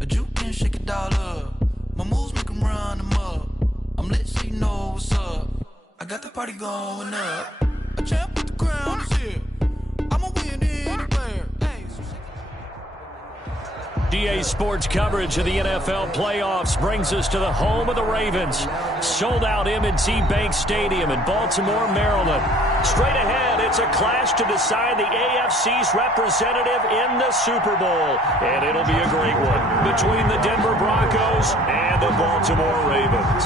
A juke and shake it all up. My moves make them run them up. I'm lit so you know what's up. I got the party going up. A champ with the crown is here. I'ma win anywhere. Hey, DA Sports coverage of the NFL playoffs brings us to the home of the Ravens. Sold out M&T Bank Stadium in Baltimore, Maryland. Straight ahead, it's a clash to decide the AFC's representative in the Super Bowl. And it'll be a great one between the Denver Broncos and the Baltimore Ravens.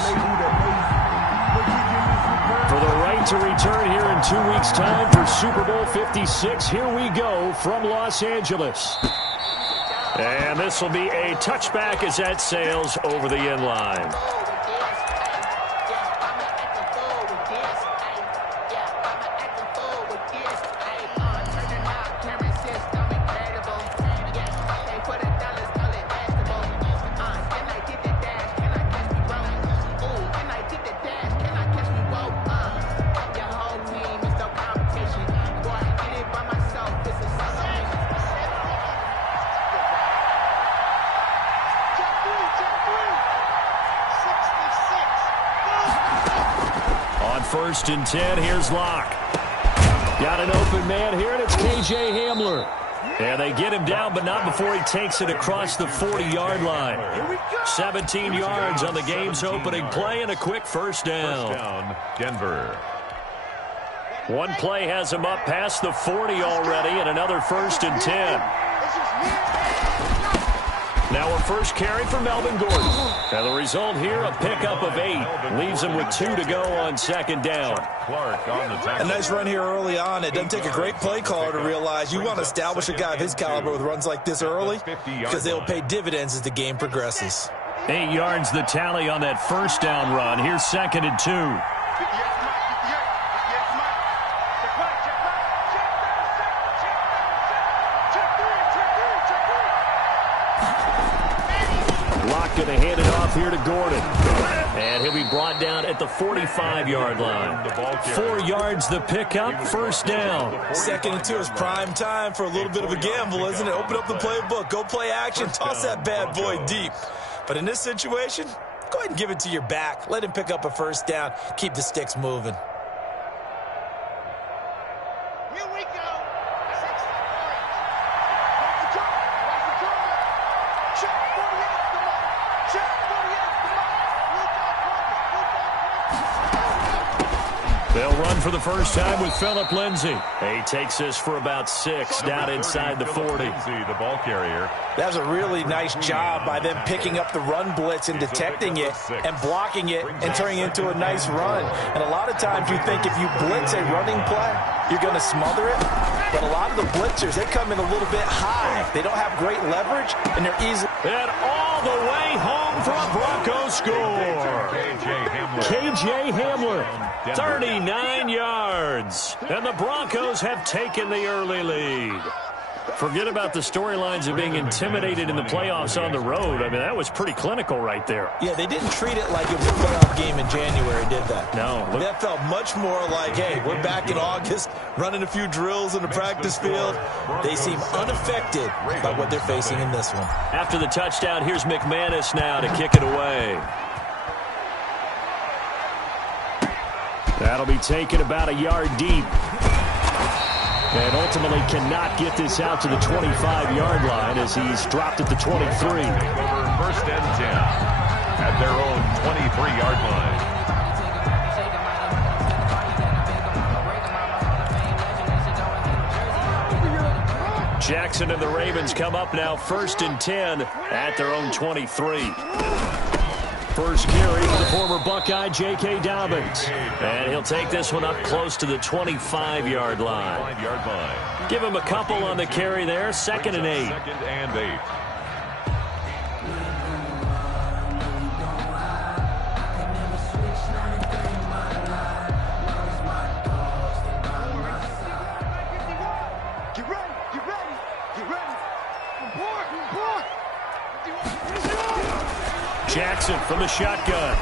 For the right to return here in 2 weeks' time for Super Bowl 56, here we go from Los Angeles. And this will be a touchback as that sails over the end line. First and 10, here's Locke. Got an open man here, and it's KJ Hamler. And they get him down, but not before he takes it across the 40-yard line. 17 yards on the game's opening play and a quick first down. First down, Denver. One play has him up past the 40 already, and another first and 10. Now a first carry for Melvin Gordon. And the result here, a pickup of 8. Leaves him with 2 to go on second down. Clark on the tackle. A nice run here early on. It doesn't take a great play caller to realize you want to establish a guy of his caliber with runs like this early because they'll pay dividends as the game progresses. 8 yards the tally on that first down run. Here's second and 2. Going to hand it off here to Gordon. And he'll be brought down at the 45-yard line. 4 yards the pickup, first down. Second and 2 is prime time for a little bit of a gamble, isn't it? Open up the playbook, go play action, toss that bad boy deep. But in this situation, go ahead and give it to your back. Let him pick up a first down. Keep the sticks moving. For the first time with Phillip Lindsay. He takes this for about 6 down inside the 40. The ball carrier. That was a really nice job by them picking up the run blitz and detecting it and blocking it and turning it into a nice run. And a lot of times you think if you blitz a running play, you're going to smother it. But a lot of the blitzers, they come in a little bit high. They don't have great leverage, and they're easy. And all the way home for a Broncos score. KJ Hamler, 39 yards. And the Broncos have taken the early lead. Forget about the storylines of being intimidated in the playoffs on the road. I mean, that was pretty clinical right there. Yeah, they didn't treat it like it was a playoff game in January, did that? No. That felt much more like, hey, we're back in August, running a few drills in the practice field. They seem unaffected by what they're facing in this one. After the touchdown, here's McManus now to kick it away. That'll be taken about a yard deep. And ultimately cannot get this out to the 25-yard line as he's dropped at the 23. First and 10 at their own 23-yard line. Jackson and the Ravens come up now first and 10 at their own 23. First carry for the former Buckeye, J.K. Dobbins. And he'll take this one up close to the 25-yard line. Give him a couple on the carry there. Second and 8. Second and 8. Jackson from the shotgun.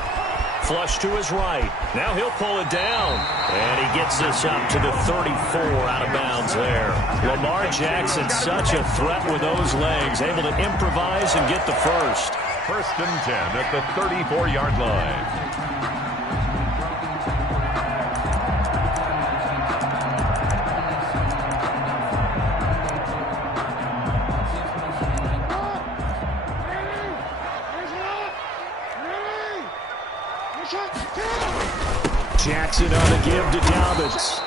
Flush to his right. Now he'll pull it down. And he gets this up to the 34 out of bounds there. Lamar Jackson, such a threat with those legs. Able to improvise and get the first. First and 10 at the 34-yard line. Jackson on the give to Dobbins.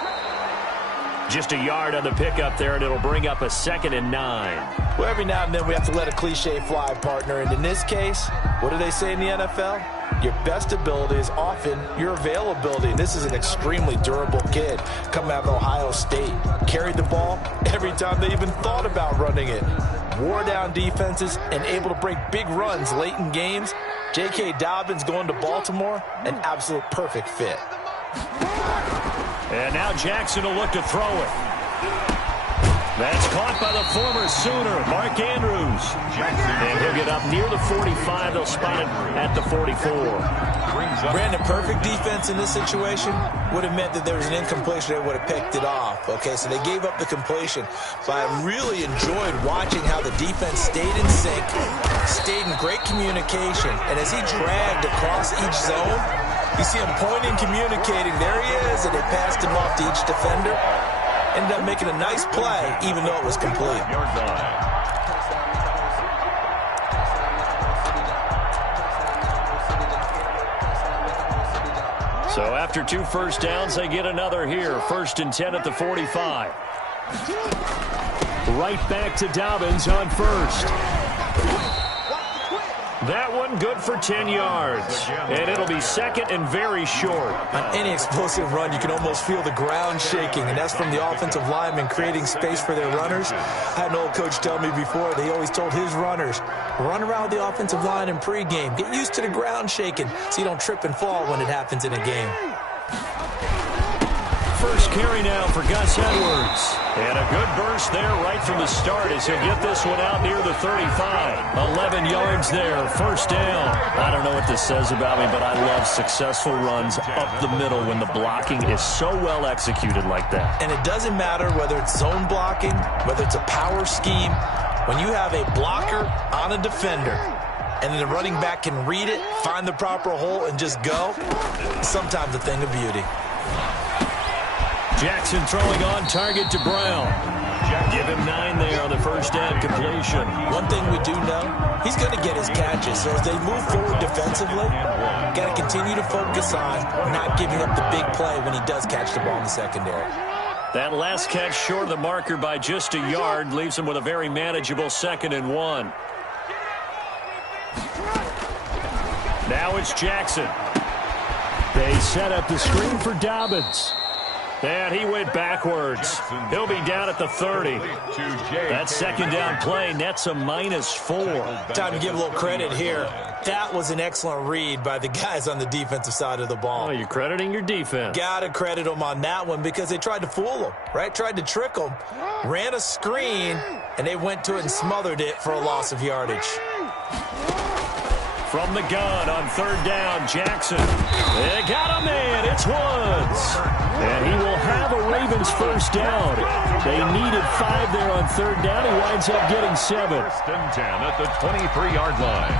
Just a yard on the pickup there, and it'll bring up a 2nd and 9. Well, every now and then we have to let a cliche fly, partner. And in this case, what do they say in the NFL? Your best ability is often your availability. And this is an extremely durable kid coming out of Ohio State. Carried the ball every time they even thought about running it. Wore down defenses and able to break big runs late in games. J.K. Dobbins going to Baltimore, an absolute perfect fit. And now Jackson will look to throw it. That's caught by the former Sooner, Mark Andrews. And he'll get up near the 45. They'll spot it at the 44. Brandon, perfect defense in this situation would have meant that there was an incompletion. They would have picked it off. Okay, so they gave up the completion. But I really enjoyed watching how the defense stayed in sync, stayed in great communication. And as he dragged across each zone, you see him pointing, communicating. There he is, and they passed him off to each defender. Ended up making a nice play, even though it was complete. So after 2 first downs, they get another here. 1st and 10 at the 45. Right back to Dobbins on 1st. That one good for 10 yards. And it'll be 2nd and very short. On any explosive run, you can almost feel the ground shaking, and that's from the offensive linemen creating space for their runners. I had an old coach tell me before, they always told his runners, run around the offensive line in pregame. Get used to the ground shaking so you don't trip and fall when it happens in a game. First carry now for Gus Edwards. And a good burst there right from the start as he'll get this one out near the 35. 11 yards there, 1st down. I don't know what this says about me, but I love successful runs up the middle when the blocking is so well executed like that. And it doesn't matter whether it's zone blocking, whether it's a power scheme. When you have a blocker on a defender, and then the running back can read it, find the proper hole, and just go, sometimes a thing of beauty. Jackson throwing on target to Brown. Give him 9 there on the 1st down completion. One thing we do know, he's going to get his catches. So as they move forward defensively, got to continue to focus on not giving up the big play when he does catch the ball in the secondary. That last catch short of the marker by just a yard leaves him with a very manageable 2nd and 1. Now it's Jackson. They set up the screen for Dobbins. And he went backwards. He'll be down at the 30. That 2nd down play nets a -4. Time to give a little credit here. That was an excellent read by the guys on the defensive side of the ball. Oh, you're crediting your defense. Got to credit them on that one because they tried to fool him, right? Tried to trick him. Ran a screen, and they went to it and smothered it for a loss of yardage. From the gun on 3rd down, Jackson. They got a man. It's Woods. And he will have a Ravens 1st down. They needed 5 there on 3rd down. He winds up getting 7. 1st and 10 at the 23-yard line.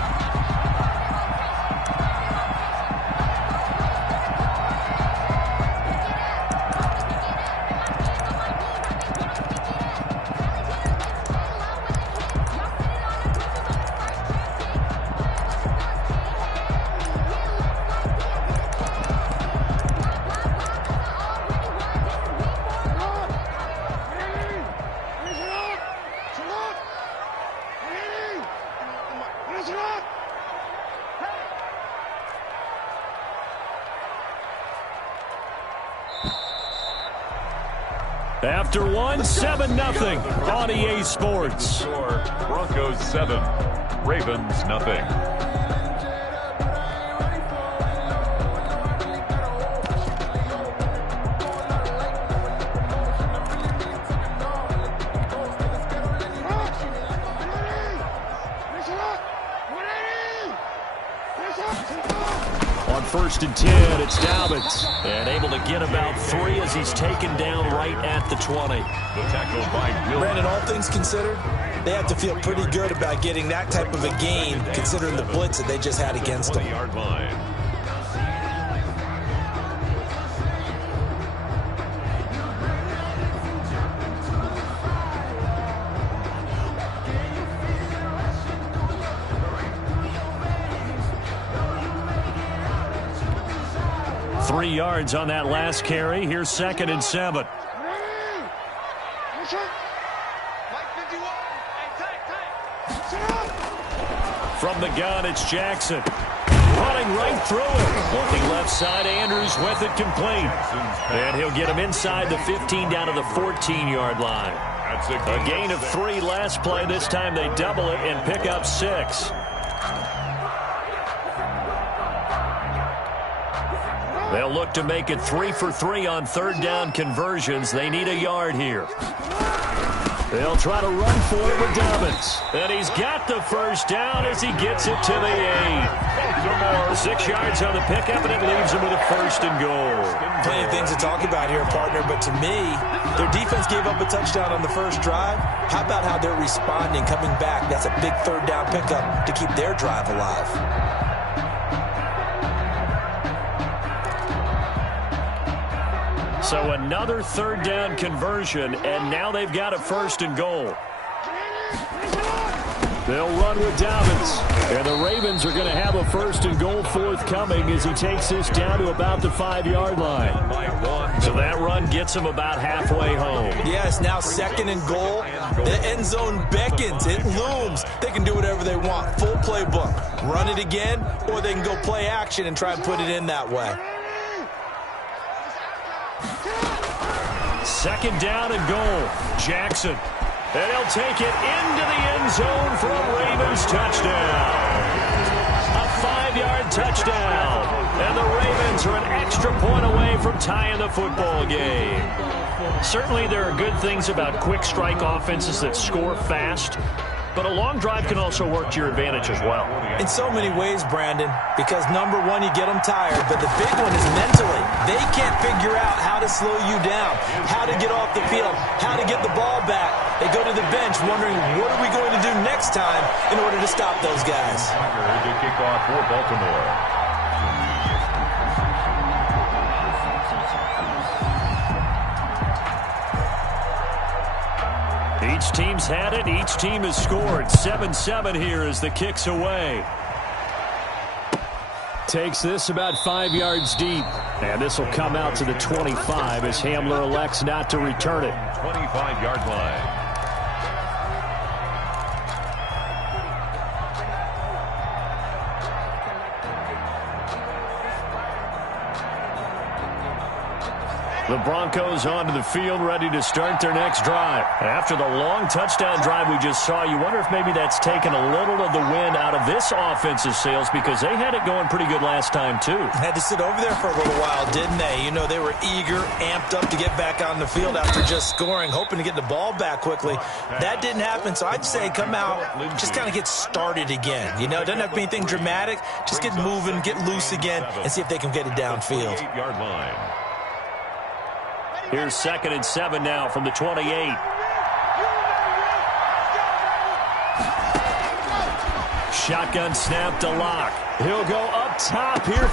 After one, 7-0 on EA Sports. Broncos 7, Ravens nothing. 1st and 10. It's Dobbins. And able to get about 3 as he's taken down right at the 20. The tackle by Brandon, all things considered, they have to feel pretty good about getting that type of a gain, considering the blitz that they just had against them. 20-yard line. Three yards on that last carry. Here's 2nd and 7. From the gun, it's Jackson. Running right through it. Looking left side, Andrews with it complete. And he'll get him inside the 15 down to the 14-yard line. A gain of 3 last play. This time they double it and pick up 6. They'll look to make it 3 for 3 on 3rd down conversions. They need a yard here. They'll try to run for it with Dobbins. And he's got the 1st down as he gets it to the 8. 6 yards on the pickup, and it leaves him with a 1st and goal. Plenty of things to talk about here, partner, but to me, their defense gave up a touchdown on the first drive. How about how they're responding, coming back? That's a big 3rd down pickup to keep their drive alive. So another 3rd down conversion, and now they've got a 1st and goal. They'll run with Dobbins. And the Ravens are going to have a 1st and goal forthcoming as he takes this down to about the 5-yard line. So that run gets him about halfway home. Yeah, it's now 2nd and goal. The end zone beckons. It looms. They can do whatever they want. Full playbook. Run it again, or they can go play action and try and put it in that way. 2nd down and goal. Jackson. And he'll take it into the end zone for a Ravens touchdown. A 5-yard touchdown. And the Ravens are an extra point away from tying the football game. Certainly there are good things about quick strike offenses that score fast. But a long drive can also work to your advantage as well. In so many ways, Brandon, because number one, you get them tired, but the big one is mentally. They can't figure out how to slow you down, how to get off the field, how to get the ball back. They go to the bench wondering, what are we going to do next time in order to stop those guys? To kick off for Baltimore. Each team's had it. Each team has scored. 7-7 here as the kick's away. Takes this about 5 yards deep. And this will come out to the 25 as Hamler elects not to return it. 25-yard line. The Broncos onto the field, ready to start their next drive. After the long touchdown drive we just saw, you wonder if maybe that's taken a little of the wind out of this offensive sails, because they had it going pretty good last time, too. Had to sit over there for a little while, didn't they? You know, they were eager, amped up to get back on the field after just scoring, hoping to get the ball back quickly. That didn't happen, so I'd say come out, just kind of get started again. You know, it doesn't have to be anything dramatic. Just get moving, get loose again, and see if they can get it downfield. 8-yard line. Here's 2nd and 7 now from the 28. Shotgun snap to Locke. He'll go up top here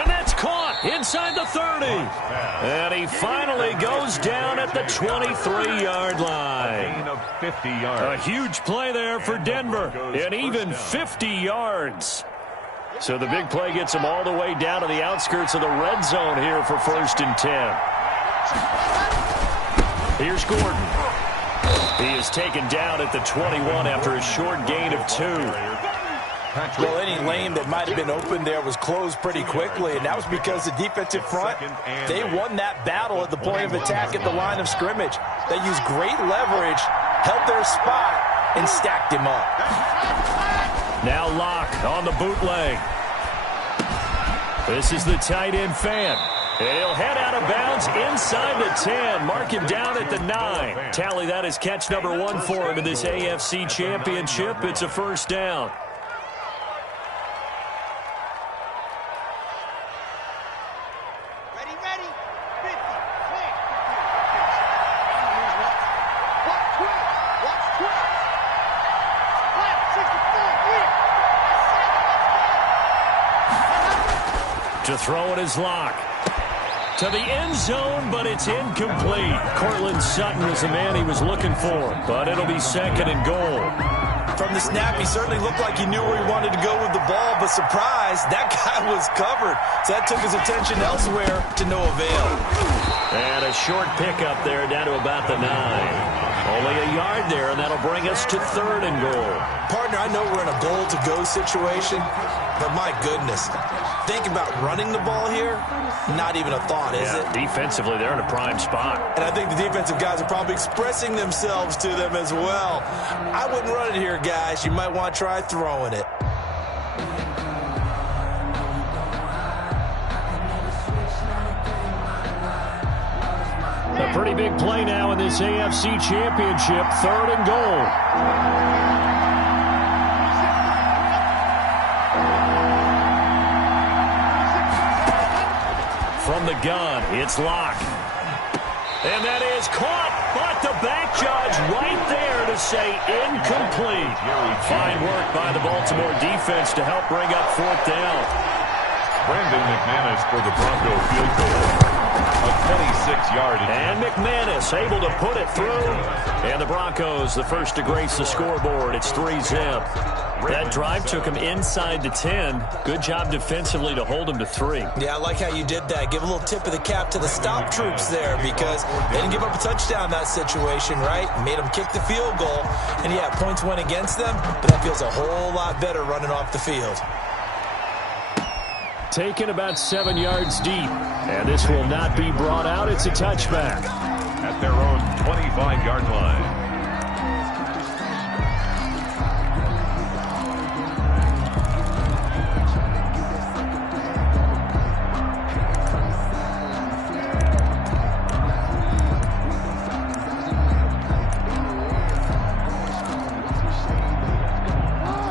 and that's caught inside the 30. And he finally goes down at the 23-yard line. Gain of 50 yards. A huge play there for Denver, and even 50 yards. So the big play gets him all the way down to the outskirts of the red zone here for 1st and 10. Here's Gordon. He is taken down at the 21 after a short gain of 2. Well, any lane that might have been open there was closed pretty quickly, and that was because the defensive front, they won that battle at the point of attack at the line of scrimmage. They used great leverage, held their spot, and stacked him up. Now Locke on the bootleg. This is the tight end fan. And he'll head out of bounds inside the 10. Mark him down at the 9. Tally that as catch number 1 for him in this AFC Championship. It's a 1st down. To throw it is Locke. To the end zone, but it's incomplete. Cortland Sutton was the man he was looking for, but it'll be second and goal. From the snap, he certainly looked like he knew where he wanted to go with the ball, but surprise, that guy was covered. So that took his attention elsewhere to no avail. And a short pickup there down to about the 9. Only a yard there, and that'll bring us to third and goal. Partner, I know we're in a goal-to-go situation, but my goodness, think about running the ball here. Not even a thought, is it? Defensively, they're in a prime spot. And I think the defensive guys are probably expressing themselves to them as well. I wouldn't run it here, guys. You might want to try throwing it. A pretty big play now in this AFC Championship, third and goal. From the gun, it's Locke. And that is caught, but the back judge right there to say incomplete. Fine work by the Baltimore defense to help bring up fourth down. Brandon McManus for the Bronco field goal. A 26-yard attempt. And McManus able to put it through. And the Broncos, the first to grace the scoreboard. It's 3-zip. That drive took him inside the 10. Good job defensively to hold him to 3. Yeah, I like how you did that. Give a little tip of the cap to the stop troops there because they didn't give up a touchdown in that situation, right? Made them kick the field goal. And, yeah, points went against them, but that feels a whole lot better running off the field. Taken about 7 yards deep. And this will not be brought out. It's a touchback. At their own 25-yard line.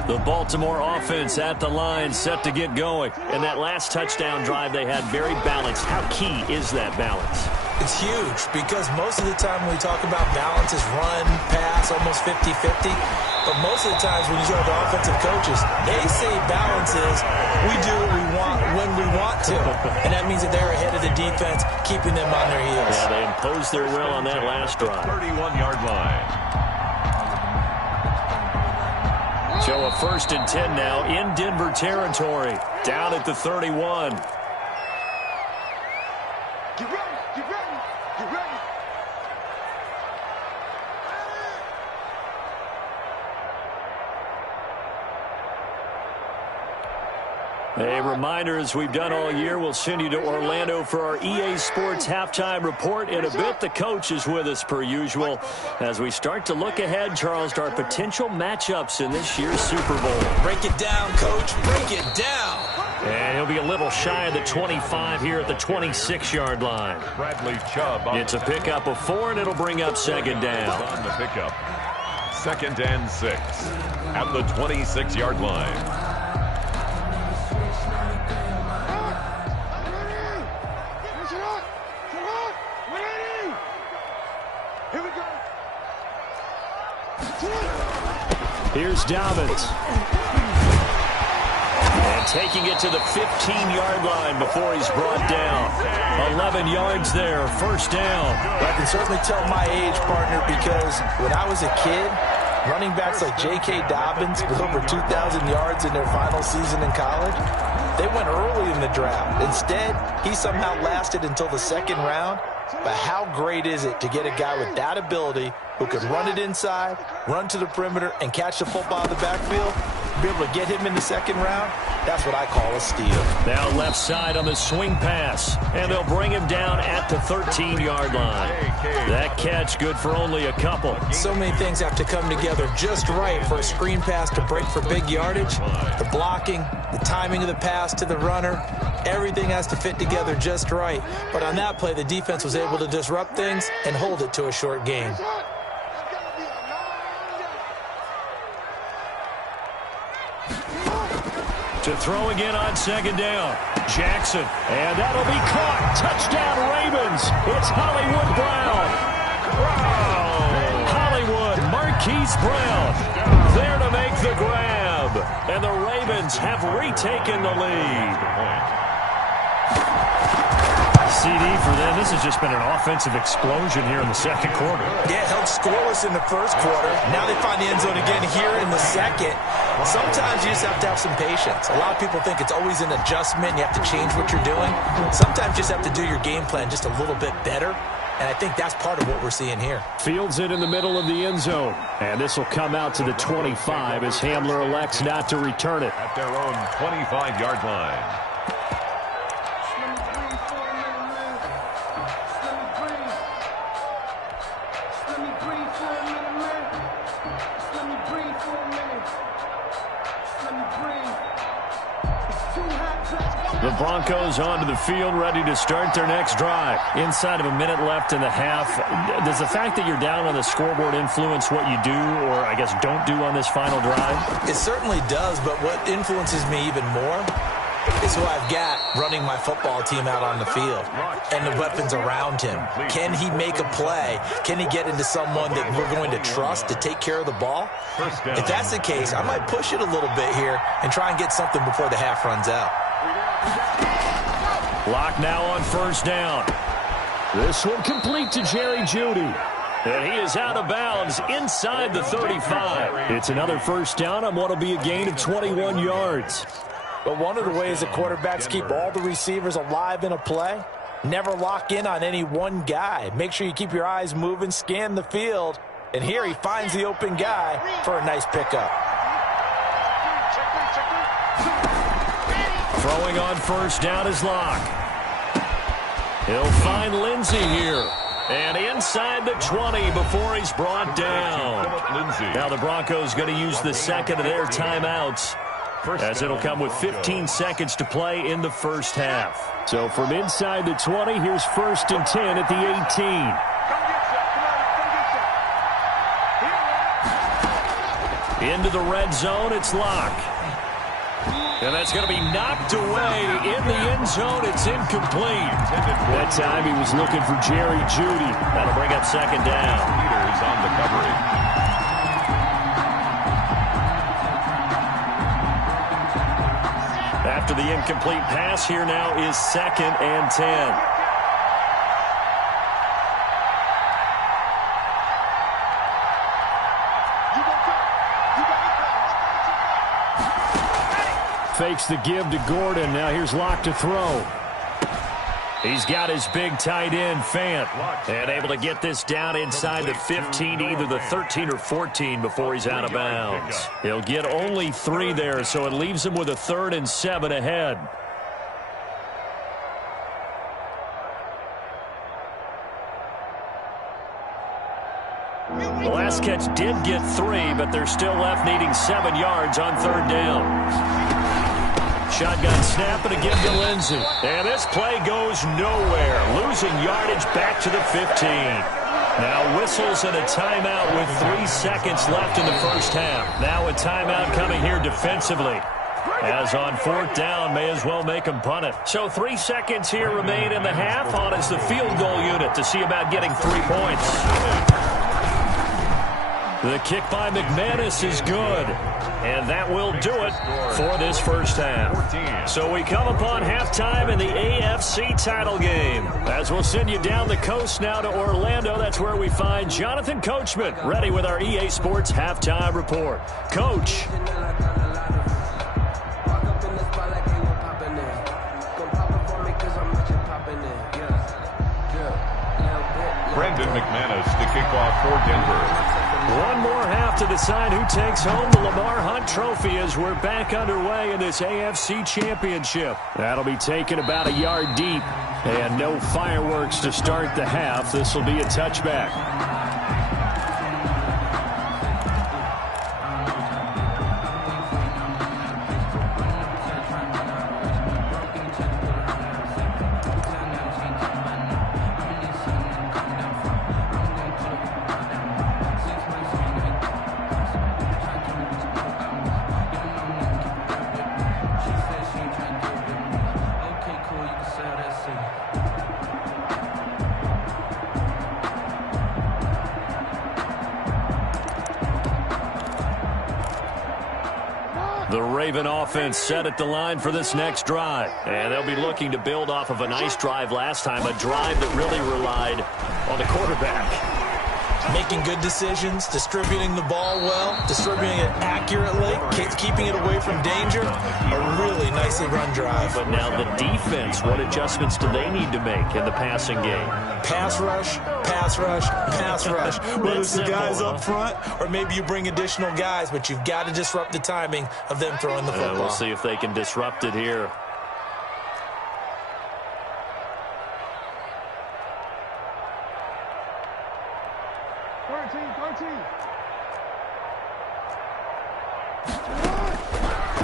The Baltimore offense at the line, set to get going. And that last touchdown drive they had very balanced. How key is that balance? It's huge because most of the time when we talk about balance is run, pass, almost 50-50. But most of the times when you talk to offensive coaches, they say balance is we do what we want when we want to. And that means that they're ahead of the defense, keeping them on their heels. Yeah, they imposed their will on that last drive. 31-yard line. So a 1st and 10 now in Denver territory. Down at the 31. Get ready, get ready, get ready. A reminder, as we've done all year, we'll send you to Orlando for our EA Sports halftime report. In a bit, the coach is with us per usual as we start to look ahead, Charles, to our potential matchups in this year's Super Bowl. Break it down, Coach. Break it down. And he'll be a little shy of the 25 here at the 26-yard line. Bradley Chubb. It's a pickup of 4, and it'll bring up second down. On the pickup. 2nd and 6 at the 26-yard line. Here's Dobbins. And taking it to the 15-yard line before he's brought down. 11 yards there, first down. I can certainly tell my age, partner, because when I was a kid, running backs like J.K. Dobbins with over 2,000 yards in their final season in college, they went early in the draft. Instead, he somehow lasted until the 2nd round. But how great is it to get a guy with that ability who can run it inside, run to the perimeter, and catch the football in the backfield? Be able to get him in the 2nd round? That's what I call a steal. Now left side on the swing pass, and they'll bring him down at the 13-yard line. That catch good for only a couple. So many things have to come together just right for a screen pass to break for big yardage. The blocking, the timing of the pass to the runner, everything has to fit together just right. But on that play, the defense was able to disrupt things and hold it to a short game. To throw again on second down. Jackson. And that'll be caught. Touchdown Ravens. It's Hollywood Brown. Hollywood, Marquise Brown. There to make the grab. And the Ravens have retaken the lead. CD for them. This has just been an offensive explosion here in the second quarter. Yeah, held scoreless in the first quarter. Now they find the end zone again here in the second. Sometimes you just have to have some patience. A lot of people think it's always an adjustment. You have to change what you're doing. Sometimes you just have to do your game plan just a little bit better. And I think that's part of what we're seeing here. Fields it in the middle of the end zone. And this will come out to the 25 as Hamler elects not to return it. At their own 25-yard line. The Broncos onto the field, ready to start their next drive. Inside of a minute left in the half. Does the fact that you're down on the scoreboard influence what you do, or I guess don't do on this final drive? It certainly does, but what influences me even more is who I've got running my football team out on the field and the weapons around him. Can he make a play? Can he get into someone that we're going to trust to take care of the ball? If that's the case, I might push it a little bit here and try and get something before the half runs out. Lock now on first down. This one complete to Jerry Jeudy. And he is out of bounds inside the 35. It's another first down on what will be a gain of 21 yards. But one of the ways that quarterbacks keep all the receivers alive in a play, never lock in on any one guy. Make sure you keep your eyes moving, scan the field. And here he finds the open guy for a nice pickup. Throwing on first down is Locke. He'll find Lindsey here. And inside the 20 before he's brought down. Now the Broncos going to use the second of their timeouts, as it'll come with 15 seconds to play in the first half. So from inside the 20, here's first and 10 at the 18. Into the red zone, it's Locke. And that's going to be knocked away in the end zone. It's incomplete. That time he was looking for Jerry Jeudy. That'll bring up second down. Peters on the coverage. After the incomplete pass, here now is second and 10. Fakes the give to Gordon. Now here's Locke to throw. He's got his big tight end, Fant, and able to get this down inside the 15, either the 13 or 14 before he's out of bounds. He'll get only 3 there, so it leaves him with a 3rd and 7 ahead. The last catch did get 3, but they're still left needing 7 yards on 3rd down. Shotgun snap and a give to Lindsey. And this play goes nowhere. Losing yardage back to the 15. Now whistles and a timeout with 3 seconds left in the first half. Now a timeout coming here defensively. As on 4th down, may as well make him punt it. So 3 seconds here remain in the half. On is the field goal unit to see about getting 3 points. The kick by McManus is good. And that will do it for this first half. So we come upon halftime in the AFC title game. As we'll send you down the coast now to Orlando, that's where we find Jonathan Coachman, ready with our EA Sports halftime report. Coach. Brandon McManus to kick off for Denver. One more half to decide who takes home the Lamar Hunt Trophy as we're back underway in this AFC Championship. That'll be taken about a yard deep, and no fireworks to start the half. This will be a touchback. The Raven offense set at the line for this next drive. And they'll be looking to build off of a nice drive last time, a drive that really relied on the quarterback. Making good decisions, distributing the ball well, distributing it accurately, keeping it away from danger. A really nicely run drive. But now the defense, what adjustments do they need to make in the passing game? Pass rush, pass rush, pass rush. Whether it's the guys up front or maybe you bring additional guys, but you've got to disrupt the timing of them throwing the football. We'll see if they can disrupt it here.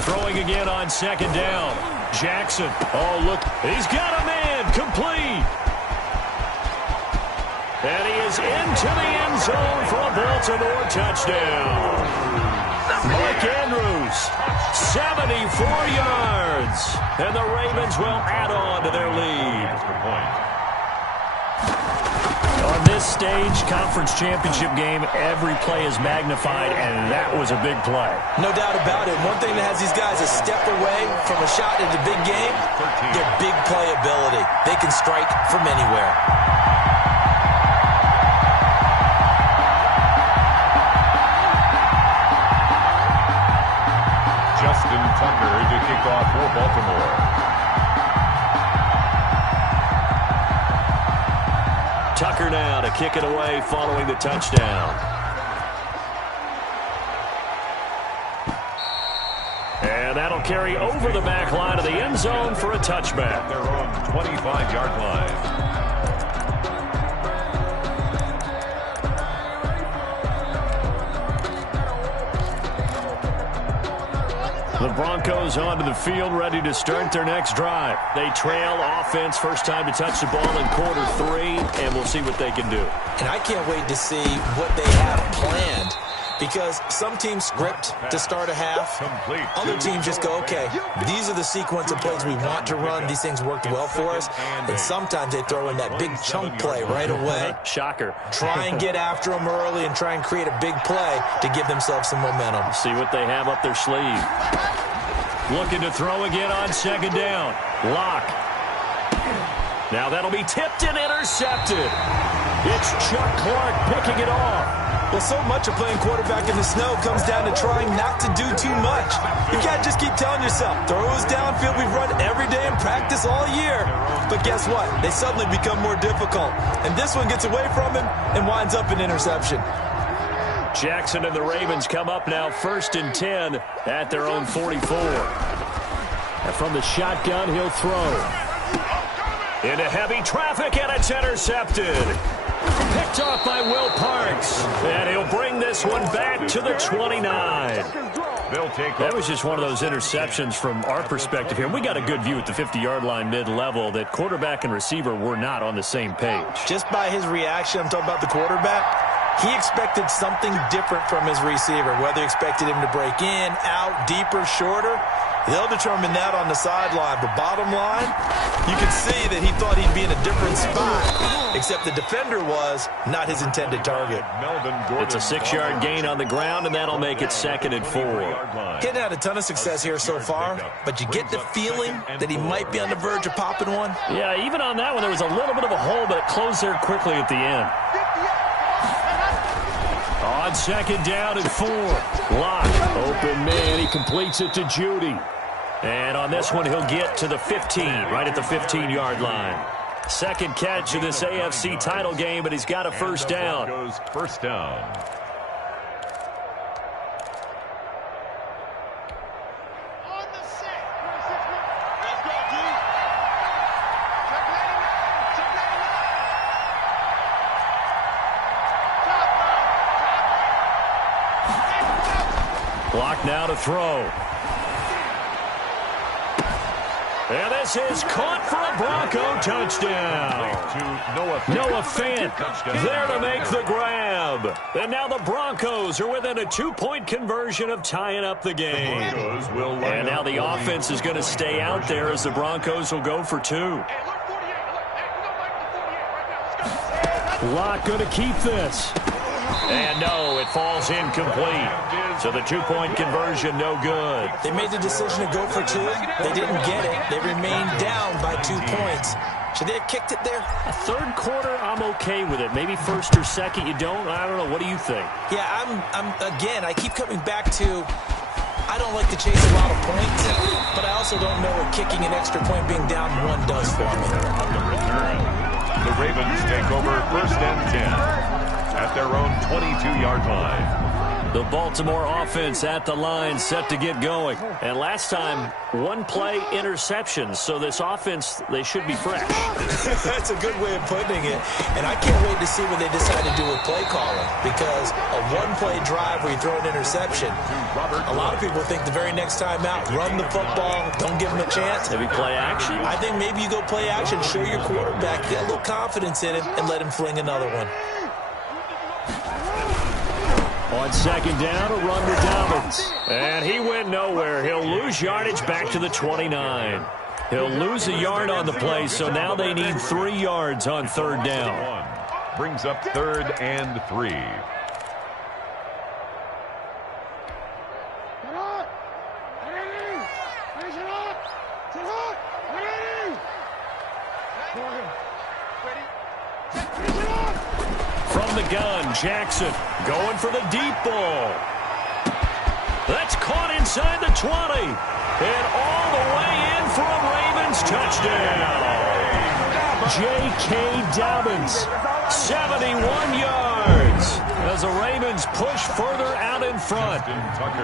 Throwing again on second down. Jackson. Oh, look. He's got a man. Complete. And he is into the end zone for a Baltimore touchdown. Mark Andrews, 74 yards. And the Ravens will add on to their lead. On this stage, conference championship game, every play is magnified, and that was a big play. No doubt about it. One thing that has these guys a step away from a shot at the big game, their big play ability. They can strike from anywhere. Justin Tucker to kick off for Baltimore. Tucker now to kick it away following the touchdown. And that'll carry over the back line of the end zone for a touchback. Their own 25-yard line. The Broncos onto the field, ready to start their next drive. They trail offense, first time to touch the ball in quarter 3, and we'll see what they can do. And I can't wait to see what they have planned, because some teams script to start a half. Other teams just go, okay, these are the sequence of plays we want to run. These things worked well for us. And sometimes they throw in that big chunk play right away. Shocker. Try and get after them early and try and create a big play to give themselves some momentum. See what they have up their sleeve. Looking to throw again on second down. Lock. Now that'll be tipped and intercepted. It's Chuck Clark picking it off. Well, so much of playing quarterback in the snow comes down to trying not to do too much. You can't just keep telling yourself, throws downfield we've run every day in practice all year. But guess what? They suddenly become more difficult. And this one gets away from him and winds up an interception. Jackson and the Ravens come up now 1st and 10 at their own 44. And from the shotgun, he'll throw. Into heavy traffic, and it's intercepted. Picked off by Will Parks. And he'll bring this one back to the 29. That was just one of those interceptions from our perspective here. We got a good view at the 50-yard line mid-level that quarterback and receiver were not on the same page. Just by his reaction, I'm talking about the quarterback, he expected something different from his receiver, whether he expected him to break in, out, deeper, shorter. They'll determine that on the sideline. But bottom line, you can see that he thought he'd be in a different spot, except the defender was not his intended target. It's a 6-yard gain on the ground, and that'll make it 2nd and 4. Hitting had a ton of success here so far, but you get the feeling that he might be on the verge of popping one. Yeah, even on that one, there was a little bit of a hole, but it closed there quickly at the end. On 2nd down and 4. Lock. Open man. He completes it to Judy. And on this one, he'll get to the 15, right at the 15-yard line. Second catch of this AFC title game, but he's got a first down. Goes first down. Clock now to throw. And this is caught for a Bronco touchdown. Noah Fant there to make the grab. And now the Broncos are within a 2-point conversion of tying up the game. And now the offense is going to stay out there as the Broncos will go for 2. Lock going to keep this. And no, it's falls incomplete. So the two-point conversion, no good. They made the decision to go for two. They didn't get it. They remained down by 2 points. Should they have kicked it there? A third quarter, I'm okay with it. Maybe first or second, you don't. I don't know. What do you think? Yeah, again, I keep coming back to, I don't like to chase a lot of points, but I also don't know what kicking an extra point being down 1 does for me. The return. The Ravens take over 1st and 10 at their own 22-yard line. The Baltimore offense at the line, set to get going. And last time, 1 play interception. So this offense, they should be fresh. That's a good way of putting it. And I can't wait to see what they decide to do with play calling. Because a 1-play drive where you throw an interception, a lot of people think the very next time out, run the football, don't give them a chance. Maybe play action. I think maybe you go play action, show your quarterback, get a little confidence in him, and let him fling another one. On second down, a run to Dobbins. And he went nowhere. He'll lose yardage back to the 29. He'll lose a yard on the play, so now they need 3 yards on third down. Brings up 3rd and 3. From the gun, Jackson going for the deep ball. That's caught inside the 20. And all the way in for a Ravens touchdown. J.K. Dobbins, 71 yards. As the Ravens push further out in front.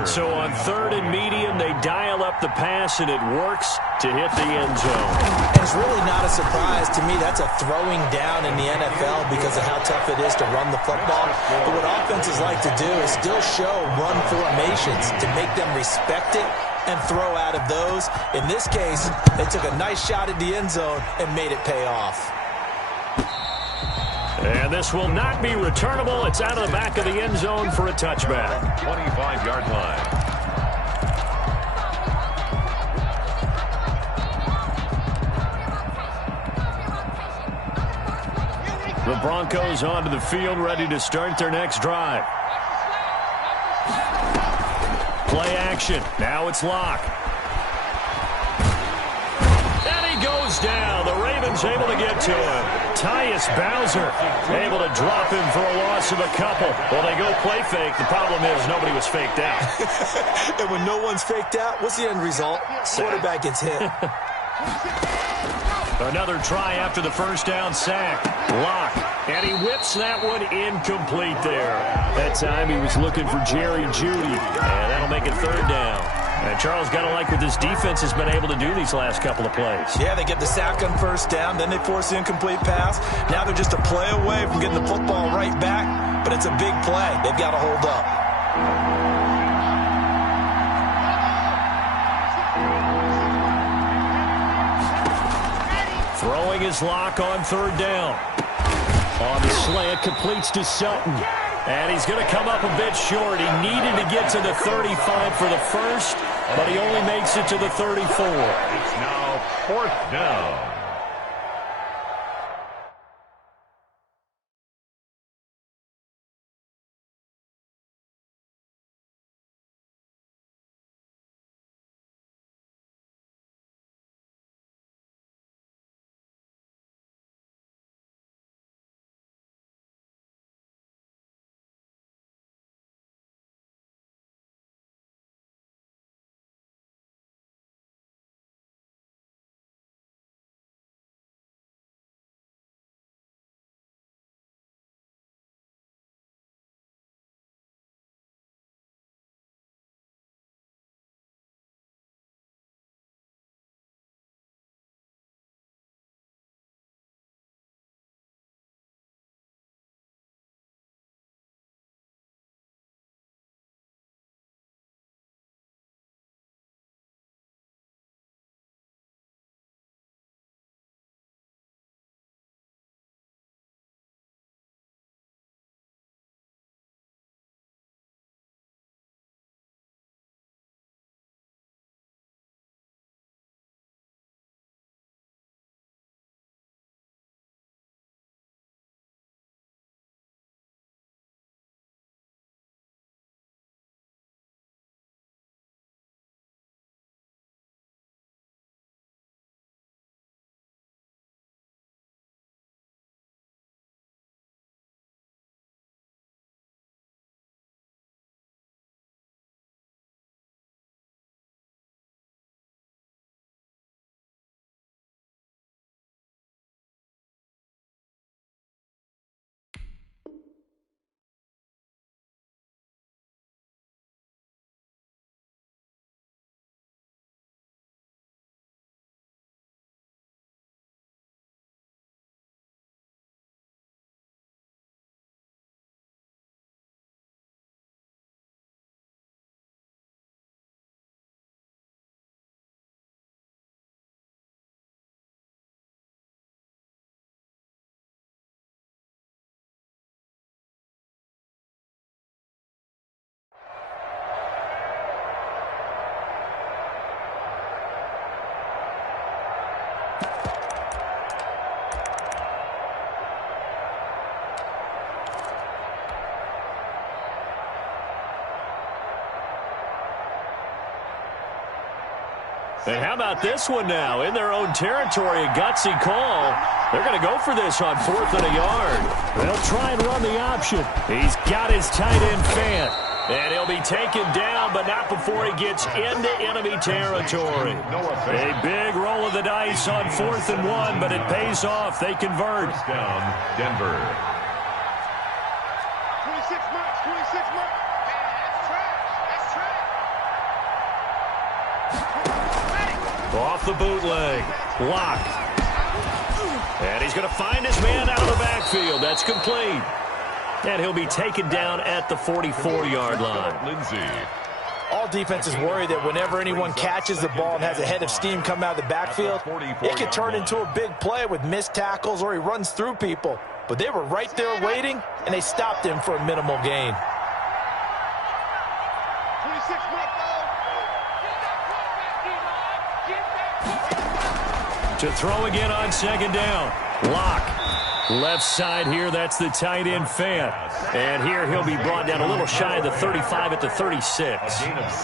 So on 3rd and medium, they dial up the pass, and it works to hit the end zone. And it's really not a surprise to me. That's a throwing down in the NFL because of how tough it is to run the football. But what offenses like to do is still show run formations to make them respect it and throw out of those. In this case, they took a nice shot at the end zone and made it pay off. And this will not be returnable. It's out of the back of the end zone for a touchback. 25-yard line. The Broncos onto the field, ready to start their next drive. Play action. Now it's Locke. And he goes down. The Ravens able to get to him. Tyus Bowser able to drop him for a loss of a couple. Well, they go play fake. The problem is nobody was faked out. And when no one's faked out, what's the end result? Quarterback gets hit. Another try after the first down sack. Locke. And he whips that one incomplete there. That time he was looking for Jerry Jeudy. And that'll make it 3rd down. And Charles, got to like what this defense has been able to do these last couple of plays. Yeah, they get the sack on first down, then they force the incomplete pass. Now they're just a play away from getting the football right back, but it's a big play. They've got to hold up. Throwing his Locke on 3rd down. On the slant, completes to Sutton. And he's going to come up a bit short. He needed to get to the 35 for the first, but he only makes it to the 34. It's now 4th down. And how about this one now? In their own territory, a gutsy call. They're going to go for this on 4th and a yard. They'll try and run the option. He's got his tight end Fant. And he'll be taken down, but not before he gets into enemy territory. A big roll of the dice on 4th and 1, but it pays off. They convert. First down, Denver. 26 marks, 26 marks. Off the bootleg. Lock. And he's going to find his man out of the backfield. That's complete. And he'll be taken down at the 44-yard line. Lindsay. All defenses worry that whenever anyone catches the ball and has a head of steam come out of the backfield, it can turn into a big play with missed tackles or he runs through people. But they were right there waiting, and they stopped him for a minimal gain. 26 marks. To throw again on 2nd down. Lock. Left side here, that's the tight end Fant. And here he'll be brought down a little shy of the 35 at the 36.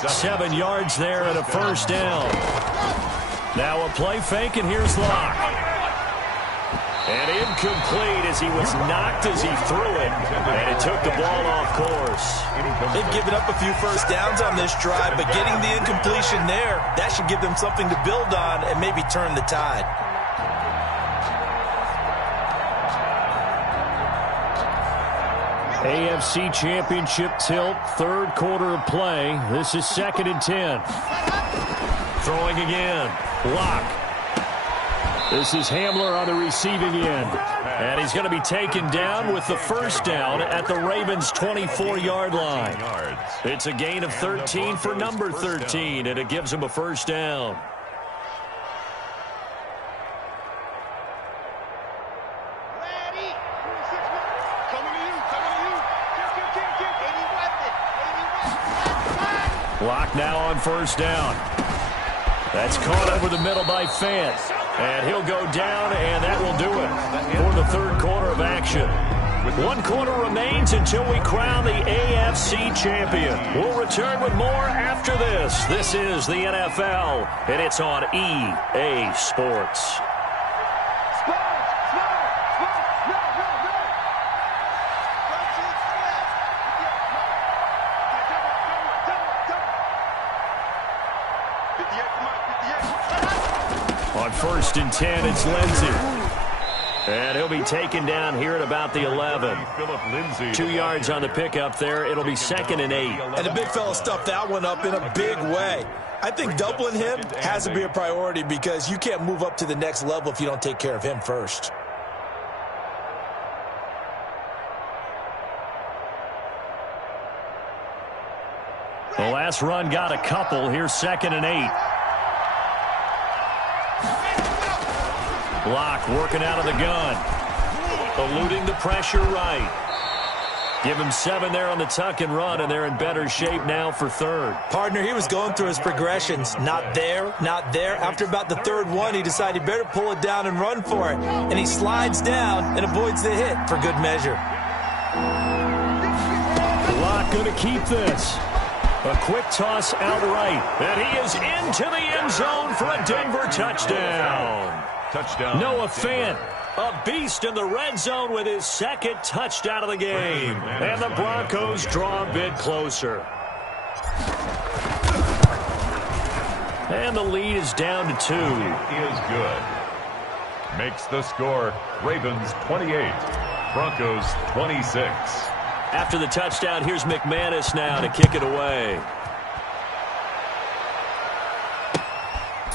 7 yards there and a first down. Now a play fake, and here's Lock. And incomplete as he was knocked as he threw it. And it took the ball off course. They've given up a few first downs on this drive, but getting the incompletion there, that should give them something to build on and maybe turn the tide. AFC Championship tilt, 3rd quarter of play. This is 2nd and 10. Throwing again. Lock. This is Hamler on the receiving end. And he's going to be taken down with the first down at the Ravens' 24-yard line. It's a gain of 13 for number 13, and it gives him a first down. Lock now on first down. That's caught over the middle by Fant. And he'll go down, and that will do it for the 3rd quarter of action. 1 quarter remains until we crown the AFC champion. We'll return with more after this. This is the NFL, and it's on EA Sports. On 1st and 10, it's Lindsay. And he'll be taken down here at about the 11. 2 yards on the pickup there. It'll be 2nd and 8. And the big fella stuffed that one up in a big way. I think doubling him has to be a priority because you can't move up to the next level if you don't take care of him first. The last run got a couple. Here's 2nd and 8. Lock working out of the gun. Eluding the pressure right. Give him 7 there on the tuck and run, and they're in better shape now for 3rd. Partner, he was going through his progressions. Not there, not there. After about the 3rd one, he decided he better pull it down and run for it. And he slides down and avoids the hit for good measure. Lock going to keep this. A quick toss outright. And he is into the end zone for a Denver touchdown. Noah Fant, a beast in the red zone with his 2nd touchdown of the game. And the Broncos draw a bit closer. And the lead is down to 2. Is good. Makes the score Ravens 28, Broncos 26. After the touchdown, here's McManus now to kick it away.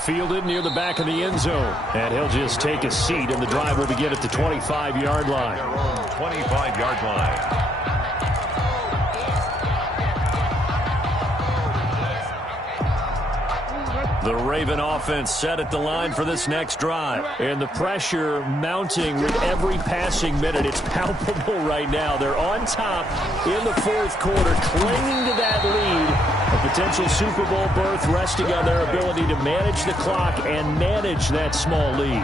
Fielded near the back of the end zone. And he'll just take a seat, and the drive will begin at the 25-yard line. 25-yard line. The Raven offense set at the line for this next drive. And the pressure mounting with every passing minute. It's palpable right now. They're on top in the 4th quarter, clinging to that lead. A potential Super Bowl berth resting on their ability to manage the clock and manage that small lead.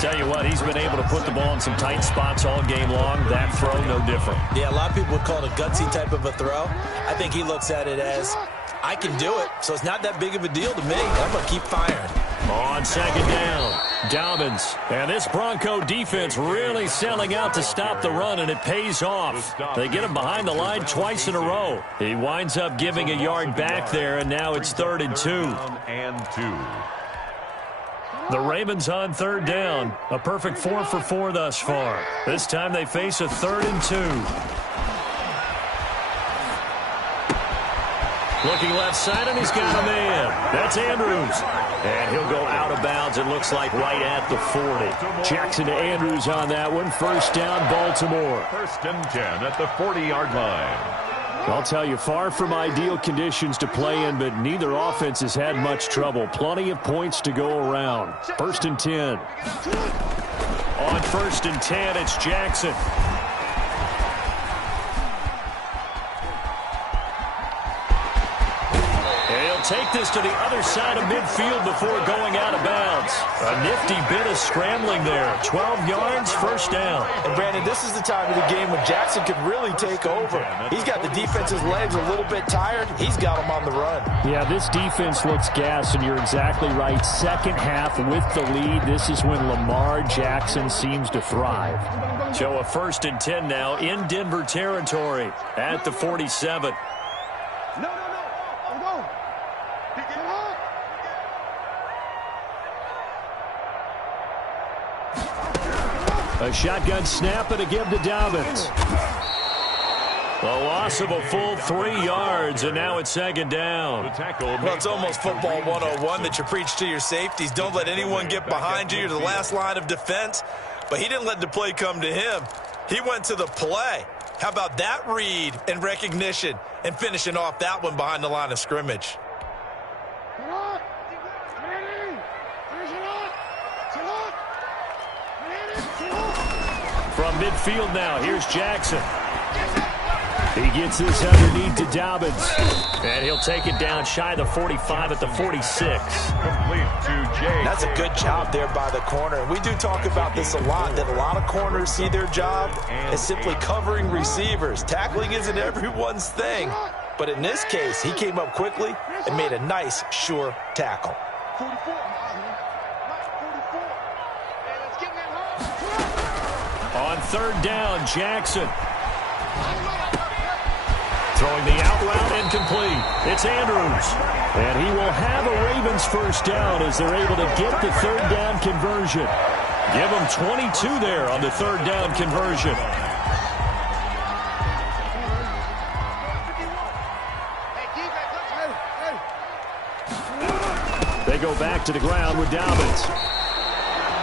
Tell you what, he's been able to put the ball in some tight spots all game long. That throw, no different. Yeah, a lot of people would call it a gutsy type of a throw. I think he looks at it as I can do it, so it's not that big of a deal to me. I'm going to keep firing. On second down, Dobbins. And this Bronco defense really selling out to stop the run, and it pays off. They get him behind the line twice in a row. He winds up giving a yard back there, and now it's 3rd and 2. The Ravens on 3rd down. A perfect 4 for 4 thus far. This time they face a 3rd and 2. Looking left side, and he's got a man. That's Andrews. And he'll go out of bounds, it looks like, right at the 40. Jackson to Andrews on that one. 1st down, Baltimore. 1st and 10 at the 40-yard line. I'll tell you, far from ideal conditions to play in, but neither offense has had much trouble. Plenty of points to go around. 1st and 10. On 1st and 10, it's Jackson. Take this to the other side of midfield before going out of bounds. A nifty bit of scrambling there. 12 yards, 1st down. And Brandon, this is the time of the game when Jackson could really take over. He's got the defense's legs a little bit tired. He's got them on the run. Yeah, this defense looks gassed, and you're exactly right. Second half with the lead. This is when Lamar Jackson seems to thrive. So a 1st and 10 now in Denver territory at the 47. A shotgun snap and a give to Dobbins. A loss of a full 3 yards, and now it's 2nd down. Well, it's almost football 101 that you preach to your safeties. Don't let anyone get behind you. You're the last line of defense. But he didn't let the play come to him. He went to the play. How about that read and recognition and finishing off that one behind the line of scrimmage? From midfield now, here's Jackson. He gets this underneath to Dobbins. And he'll take it down shy of the 45 at the 46. Complete to Jay. That's a good job there by the corner. We do talk about this a lot, that a lot of corners see their job as simply covering receivers. Tackling isn't everyone's thing. But in this case, he came up quickly and made a nice, sure tackle. On 3rd down, Jackson. Throwing the out route incomplete. It's Andrews. And he will have a Ravens 1st down as they're able to get the 3rd down conversion. Give them 22 there on the 3rd down conversion. They go back to the ground with Dobbins.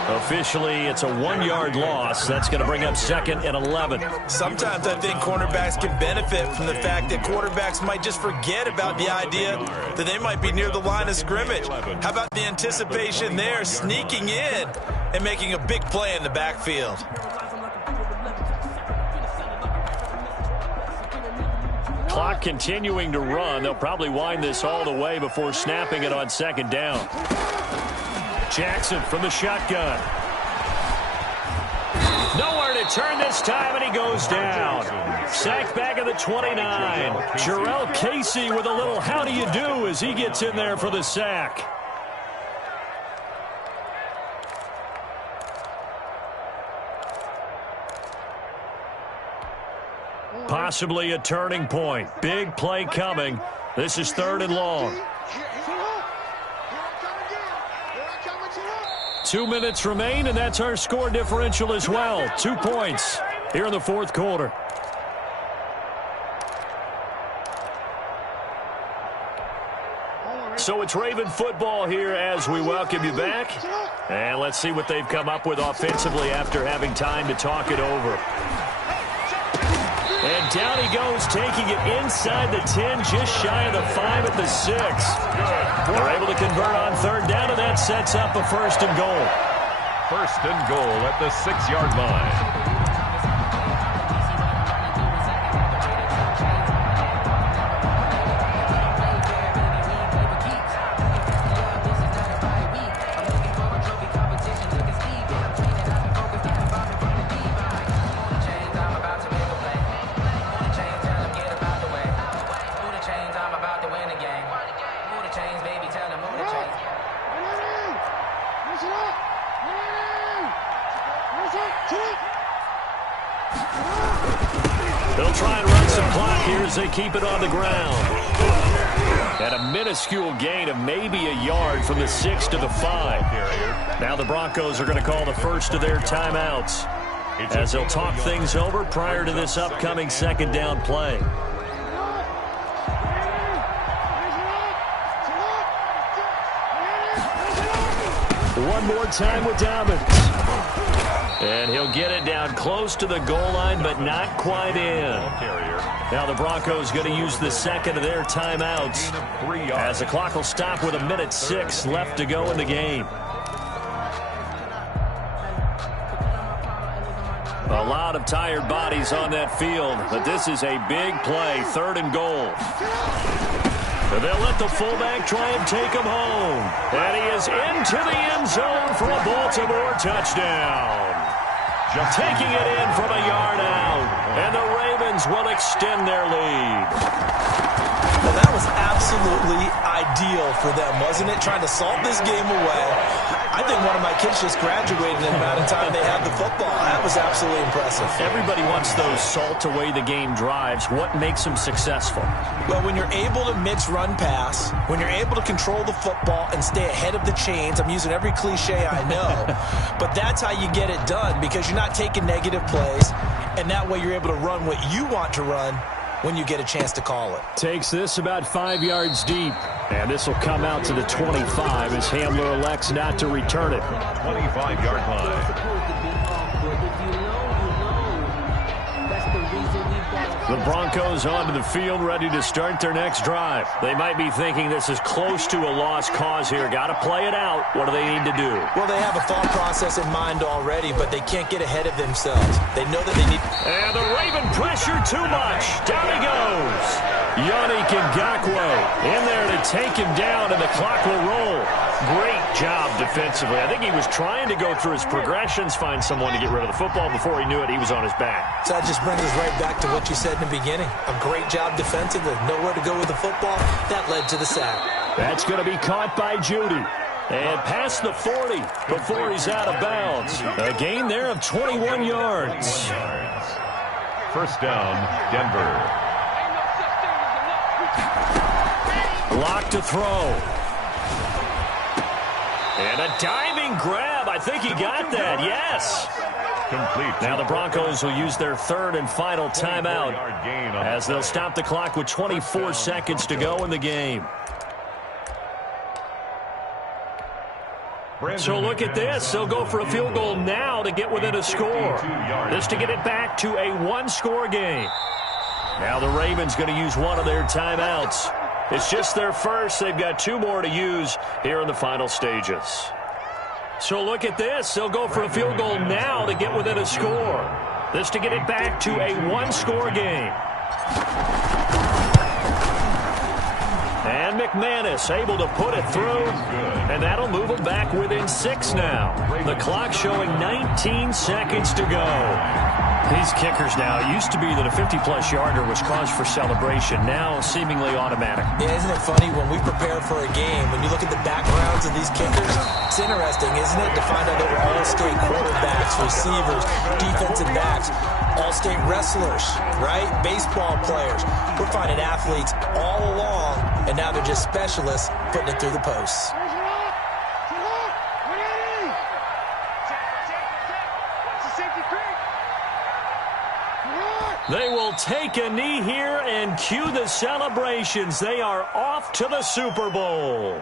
Officially, it's a 1-yard loss. That's going to bring up 2nd and 11. Sometimes I think cornerbacks can benefit from the fact that quarterbacks might just forget about the idea that they might be near the line of scrimmage. How about the anticipation there, sneaking in and making a big play in the backfield? Clock continuing to run. They'll probably wind this all the way before snapping it on 2nd down. Jackson from the shotgun. Nowhere to turn this time, and he goes down. Sacked back at the 29. Jarrell Casey with a little how do you do as he gets in there for the sack. Possibly a turning point. Big play coming. This is 3rd and long. 2 minutes remain, and that's our score differential as well. 2 points here in the 4th quarter. So it's Raven football here as we welcome you back. And let's see what they've come up with offensively after having time to talk it over. And down he goes, taking it inside the 10, just shy of the 5 at the 6. They're able to convert on 3rd down, and that sets up a 1st and goal. 1st and goal at the 6-yard line. I'm about to win the game. as they keep it on the ground. And a minuscule gain of maybe a yard from the 6 to the 5. Now the Broncos are going to call the first of their timeouts as they'll talk things over prior to this upcoming second down play. One more time with Dobbins. And he'll get it down close to the goal line, but not quite in. Now the Broncos going to use the second of their timeouts as the clock will stop with 1:06 left to go in the game. A lot of tired bodies on that field, but this is a big play, 3rd and goal. And they'll let the fullback try and take him home. And he is into the end zone for a Baltimore touchdown. Taking it in from a yard out. And the Ravens will extend their lead. Well, that was absolutely ideal for them, wasn't it? Trying to salt this game away. I think one of my kids just graduated in the amount of time they had the football. That was absolutely impressive. Everybody wants those salt-away-the-game drives. What makes them successful? Well, when you're able to mix run-pass, when you're able to control the football and stay ahead of the chains, I'm using every cliche I know, but that's how you get it done because you're not taking negative plays, and that way you're able to run what you want to run when you get a chance to call it. Takes this about 5 yards deep. And this will come out to the 25 as Hamler elects not to return it. 25-yard line. The Broncos onto the field ready to start their next drive. They might be thinking this is close to a lost cause here. Got to play it out. What do they need to do? Well, they have a thought process in mind already, but they can't get ahead of themselves. They know that they need... And the Raven pressure too much. Down he goes. Yannick Ngakoue in there to take him down, and the clock will roll. Great job defensively. I think he was trying to go through his progressions, find someone to get rid of the football. Before he knew it, he was on his back. So that just brings us right back to what you said in the beginning. A great job defensively. Nowhere to go with the football. That led to the sack. That's going to be caught by Judy. And past the 40 before he's out of bounds. A gain there of 21 yards. First down, Denver. Lock to throw. And a diving grab. I think he got that. Yes. Complete. Now the Broncos will use their 3rd and final timeout as they'll stop the clock with 24 seconds to go in the game. So look at this. They'll go for a field goal now to get within a score. This to get it back to a 1-score game. Now the Ravens going to use one of their timeouts. It's just their first. They've got 2 more to use here in the final stages. So look at this. They'll go for a field goal now to get within a score. This to get it back to a 1-score game. And McManus able to put it through, and that'll move them back within 6 now. The clock showing 19 seconds to go. These kickers now, it used to be that a 50-plus yarder was cause for celebration. Now seemingly automatic. Yeah, isn't it funny when we prepare for a game, when you look at the backgrounds of these kickers, it's interesting, isn't it, to find out they were all-state quarterbacks, receivers, defensive backs, all-state wrestlers, right? Baseball players. We're finding athletes all along, and now they're just specialists putting it through the posts. They will take a knee here and cue the celebrations. They are off to the Super Bowl.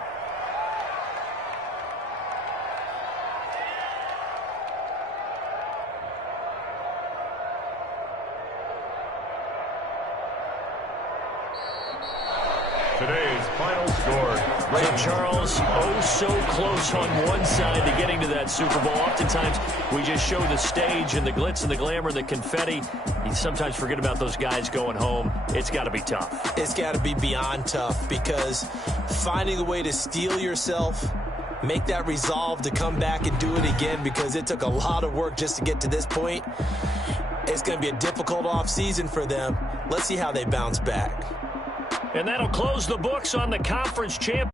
Today's final score. Ray Charles, oh so close on one side to getting to that Super Bowl. Oftentimes, we just show the stage and the glitz and the glamour, the confetti. You sometimes forget about those guys going home. It's got to be tough. It's got to be beyond tough because finding a way to steel yourself, make that resolve to come back and do it again because it took a lot of work just to get to this point. It's going to be a difficult offseason for them. Let's see how they bounce back. And that'll close the books on the conference champion.